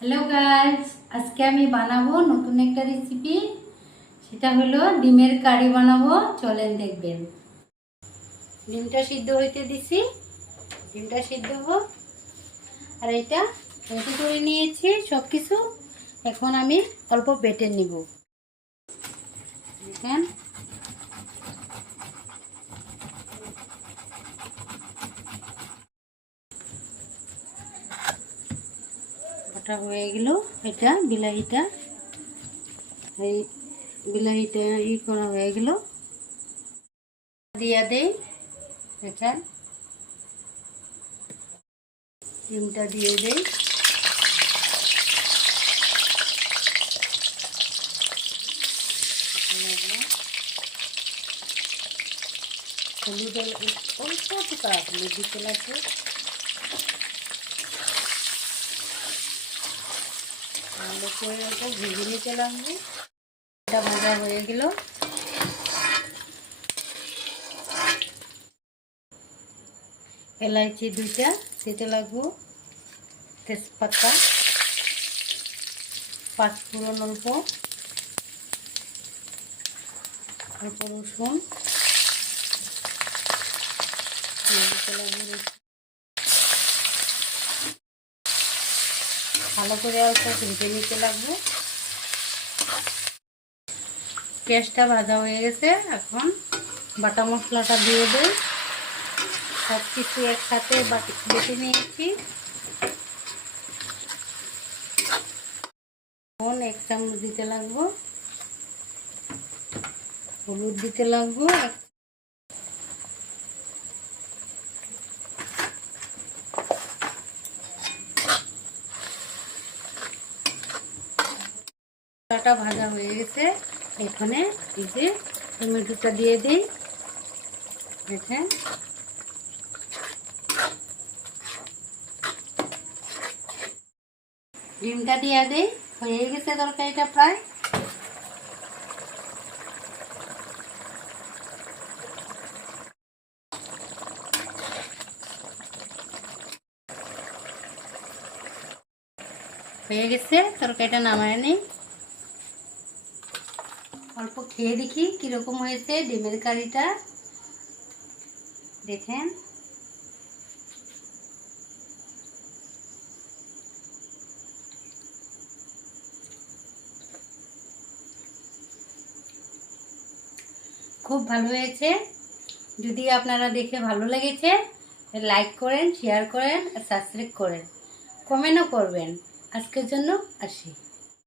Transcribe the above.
Hello guys, আজকে আমি বানাবো নতুন একটা রেসিপি। সেটা হলো ডিমের কারি বানাবো। চলেন দেখবেন। ডিমটা সিদ্ধ হইতে দিছি, ডিমটা সিদ্ধ হোক। আর এটা রেডি করে নিয়েছি সব কিছু। এখন আমি অল্প বেটে নিব। দেখেন, ওটা হয়ে গেল। এটা বিলাহিটা, এই বিলাহিটা করা হয়ে গেল। দিয়া দেই। দেখেন, ডিমটা দিয়ে দেই। হলুদ অল্প টুকরা হলুদ দিতে লাগবে। ভালো করে ওটা ভেজে নিতে লাগবে। এটা ভাজা হয়ে গেল। এলাইচি দুইটা দিতে লাগবো, তেজপাতা, পাঁচফোড়ন অল্প, অল্প রসুন দিতে লাগবে। ভালো করে অল্প ভেজে নিতে লাগবে। পেঁয়াজটা ভাজা হয়ে গেছে। এখন বাটা মশলাটা দিয়ে দেই। সব কিছু একসাথে বেটে নিয়েছি। এখন 1 চামচ দিতে লাগবো, হলুদ দিতে লাগবো, মশলাটা ভাজা হয়ে গেছে। এখানে এই যে টমেটোটা দিয়ে দিই। দেখেন, ডিমটা দিয়ে দেই। হয়ে গেছে তরকারিটা প্রায়। হয়ে গেছে তরকারিটা, নামায় নিই। অল্প খেয়ে দেখি কিরকম হয়েছে ডিমের কারিটা। দেখেন, খুব ভালো হয়েছে। যদি আপনারা দেখে ভালো লেগেছে লাইক করেন, শেয়ার করেন, সাবস্ক্রাইব করেন, কমেন্টও করবেন। আজকের জন্য আসি।